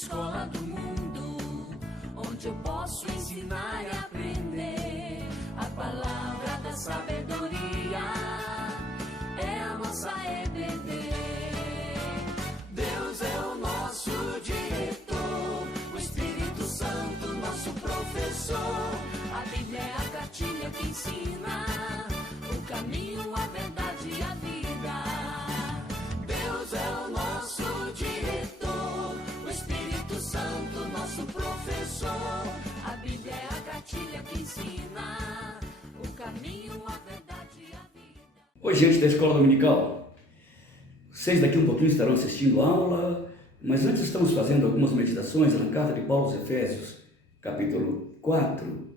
escola do mundo, onde eu posso ensinar e aprender. A palavra da sabedoria é a nossa EBD. Deus é o nosso diretor, o Espírito Santo nosso professor. A Bíblia é a cartilha que ensina o caminho, a verdade e a vida. Deus é o nosso diretor, o Espírito Santo nosso professor. A Bíblia é a cartilha que ensina o caminho, a verdade e a vida. Oi, gente da Escola Dominical. Vocês daqui um pouquinho estarão assistindo a aula, mas antes estamos fazendo algumas meditações na carta de Paulo aos Efésios, capítulo 4,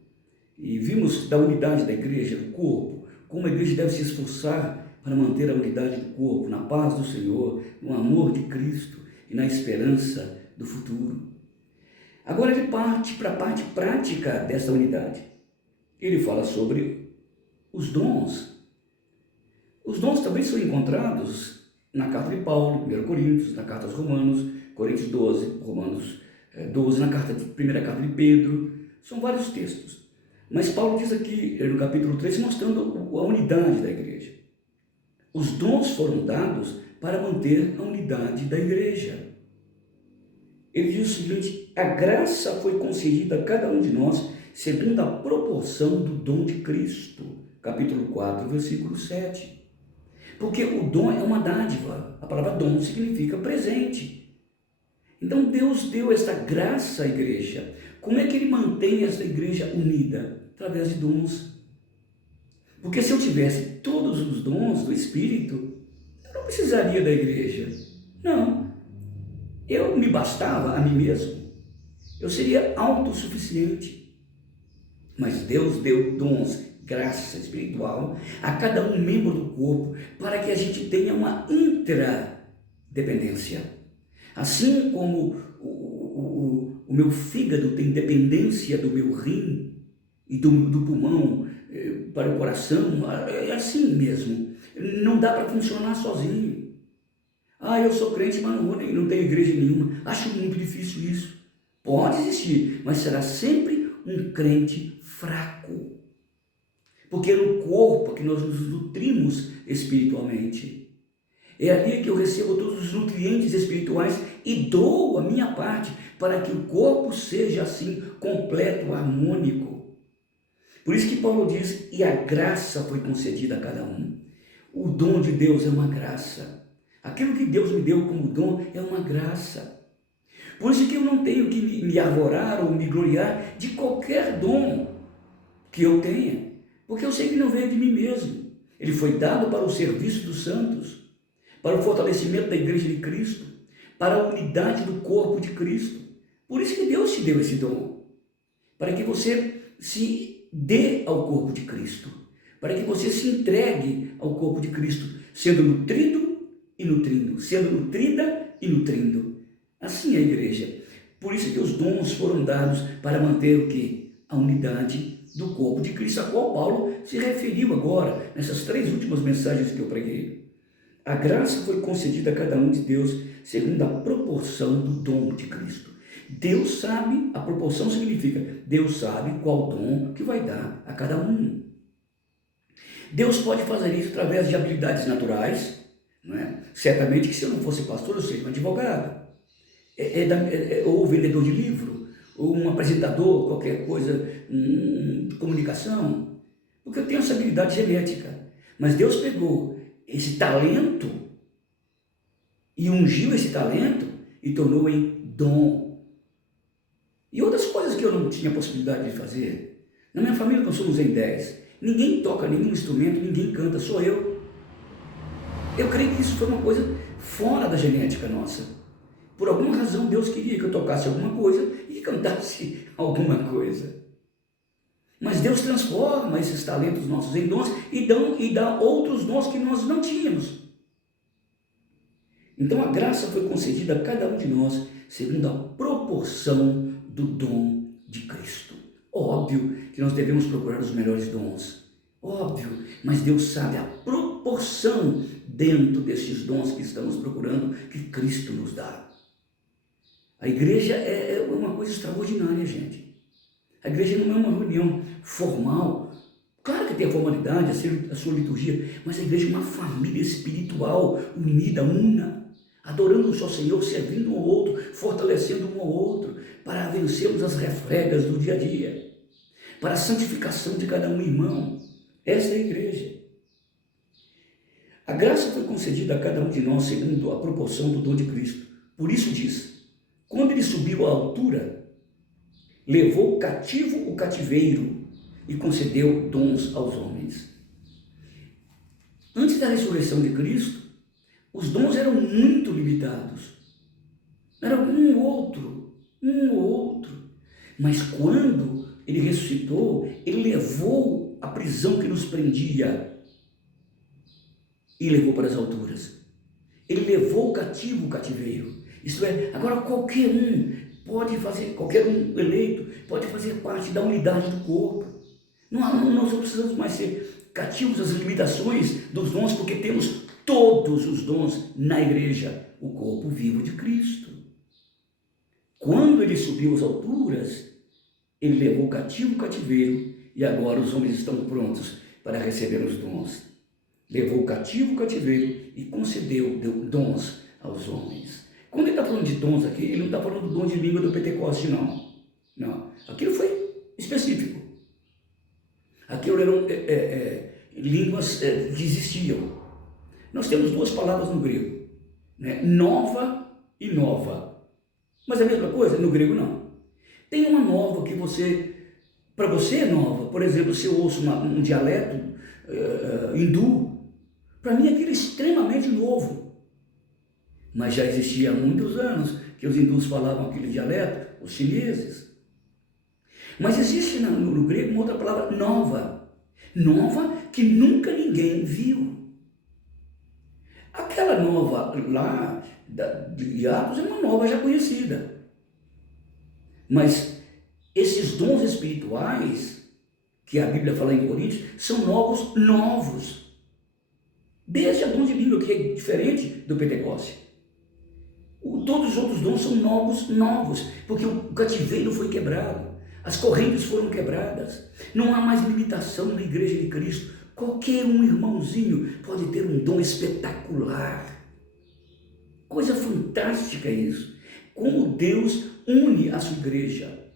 e vimos da unidade da igreja, do corpo, como a igreja deve se esforçar para manter a unidade do corpo, na paz do Senhor, no amor de Cristo e na esperança do futuro. Agora ele parte para a parte prática dessa unidade. Ele fala sobre os dons. Os dons também são encontrados na carta de Paulo, 1 Coríntios, na carta aos Romanos, Coríntios 12, Romanos 12, na primeira carta de Pedro. São vários textos. Mas Paulo diz aqui no capítulo 3, mostrando a unidade da igreja. Os dons foram dados para manter a unidade da igreja. Ele diz o seguinte: a graça foi concedida a cada um de nós segundo a proporção do dom de Cristo. Capítulo 4, versículo 7. Porque o dom é uma dádiva. A palavra dom significa presente. Então Deus deu esta graça à igreja. Como é que ele mantém essa igreja unida? Através de dons. Porque se eu tivesse todos os dons do Espírito, eu não precisaria da igreja. Não. Eu me bastava a mim mesmo. Eu seria autossuficiente. Mas Deus deu dons, graça espiritual, a cada um membro do corpo, para que a gente tenha uma interdependência. Assim como o meu fígado tem dependência do meu rim e do pulmão para o coração, é assim mesmo. Não dá para funcionar sozinho. Eu sou crente, mas não tenho igreja nenhuma. Acho muito difícil isso. Pode existir, mas será sempre um crente fraco. Porque é no corpo que nós nos nutrimos espiritualmente. É ali que eu recebo todos os nutrientes espirituais e dou a minha parte para que o corpo seja assim, completo, harmônico. Por isso que Paulo diz, e a graça foi concedida a cada um. O dom de Deus é uma graça. Aquilo que Deus me deu como dom é uma graça. Por isso que eu não tenho que me arvorar ou me gloriar de qualquer dom que eu tenha. Porque eu sei que não veio de mim mesmo. Ele foi dado para o serviço dos santos, para o fortalecimento da igreja de Cristo, para a unidade do corpo de Cristo. Por isso que Deus te deu esse dom, para que você se dê ao corpo de Cristo, para que você se entregue ao corpo de Cristo, sendo nutrido e nutrindo, sendo nutrida e nutrindo. Assim é a igreja. Por isso que os dons foram dados para manter o quê? A unidade do corpo de Cristo, a qual Paulo se referiu agora, nessas 3 últimas mensagens que eu preguei. A graça foi concedida a cada um de Deus segundo a proporção do dom de Cristo. Deus sabe, a proporção significa, Deus sabe qual dom que vai dar a cada um. Deus pode fazer isso através de habilidades naturais, não é? Certamente que se eu não fosse pastor, eu seria um advogado, ou vendedor de livro, ou um apresentador, qualquer coisa, de comunicação, porque eu tenho essa habilidade genética. Mas Deus pegou esse talento e ungiu esse talento e tornou em dom. E outras coisas que eu não tinha possibilidade de fazer. Na minha família nós somos em 10. Ninguém toca nenhum instrumento, ninguém canta, só eu. Eu creio que isso foi uma coisa fora da genética nossa. Por alguma razão Deus queria que eu tocasse alguma coisa e cantasse alguma coisa. Mas Deus transforma esses talentos nossos em dons e dá outros dons que nós não tínhamos. Então a graça foi concedida a cada um de nós segundo a proporção do dom de Cristo. Óbvio que nós devemos procurar os melhores dons. Óbvio, mas Deus sabe a proporção dentro destes dons que estamos procurando que Cristo nos dá. A igreja é uma coisa extraordinária, gente. A igreja não é uma reunião formal. Claro que tem a formalidade, a sua liturgia, mas a igreja é uma família espiritual, unida, una, adorando o seu Senhor, servindo um ao outro, fortalecendo um ao outro, para vencermos as refregas do dia a dia, para a santificação de cada um irmão. Esta é a igreja. A graça foi concedida a cada um de nós segundo a proporção do dom de Cristo. Por isso diz, quando ele subiu à altura, levou cativo o cativeiro e concedeu dons aos homens. Antes da ressurreição de Cristo, os dons eram muito limitados. Era um ou outro. Mas quando ele ressuscitou, ele levou a prisão que nos prendia e levou para as alturas. Ele levou cativo o cativeiro. Isto é, agora qualquer um pode fazer, qualquer um eleito pode fazer parte da unidade do corpo. Nós não precisamos mais ser cativos às limitações dos dons, porque temos todos os dons na igreja, o corpo vivo de Cristo. Quando ele subiu às alturas, ele levou cativo o cativeiro e agora os homens estão prontos para receber os dons. Levou cativo o cativeiro e concedeu, deu dons aos homens. Quando ele está falando de dons aqui, ele não está falando do dom de língua do Pentecoste, não. Não, aquilo foi específico. Aquilo eram línguas que existiam. Nós temos duas palavras no grego, né? Nova e nova. Mas é a mesma coisa? No grego não. Tem uma nova que para você é nova. Por exemplo, se eu ouço um dialeto hindu, para mim aquilo é extremamente novo. Mas já existia há muitos anos que os hindus falavam aquele dialeto, os chineses. Mas existe no grego uma outra palavra, nova. Nova que nunca ninguém viu. Aquela nova lá de Atos é uma nova já conhecida. Mas esses dons espirituais que a Bíblia fala em Coríntios são novos. Desde a dom de língua, que é diferente do Pentecoste. Todos os outros dons são novos, porque o cativeiro foi quebrado, as correntes foram quebradas, não há mais limitação na igreja de Cristo. Qualquer um irmãozinho pode ter um dom espetacular. Coisa fantástica isso. Como Deus une a sua igreja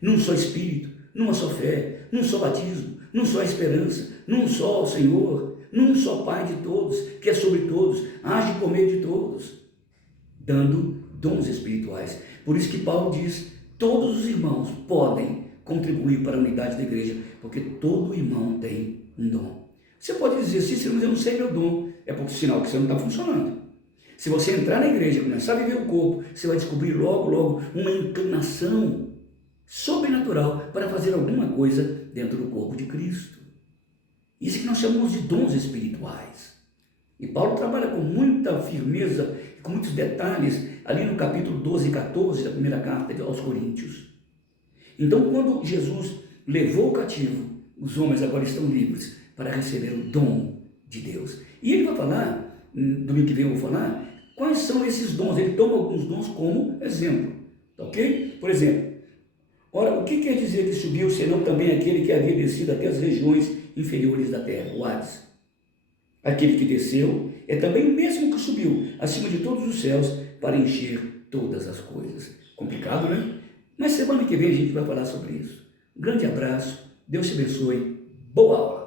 num só Espírito, numa só fé, num só batismo, num só esperança, num só Senhor, num só Pai de todos, que é sobre todos, age por meio de todos, dando dons espirituais. Por isso que Paulo diz, todos os irmãos podem contribuir para a unidade da igreja, porque todo irmão tem um dom. Você pode dizer, Cícero, mas eu não sei meu dom. É porque sinal que você não está funcionando. Se você entrar na igreja e começar a viver o corpo, você vai descobrir logo uma inclinação sobrenatural para fazer alguma coisa dentro do corpo de Cristo. Isso que nós chamamos de dons espirituais. E Paulo trabalha com muita firmeza, com muitos detalhes, ali no capítulo 12 e 14 da primeira carta aos Coríntios. Então, quando Jesus levou o cativo, os homens agora estão livres para receber o dom de Deus. E ele vai falar, domingo que vem eu vou falar, quais são esses dons. Ele toma alguns dons como exemplo, ok? Por exemplo, ora, o que quer dizer que subiu, senão também aquele que havia descido até as regiões inferiores da terra, o Hades? Aquele que desceu é também o mesmo que subiu acima de todos os céus para encher todas as coisas. Complicado, né? Mas semana que vem a gente vai falar sobre isso. Um grande abraço, Deus te abençoe, boa aula!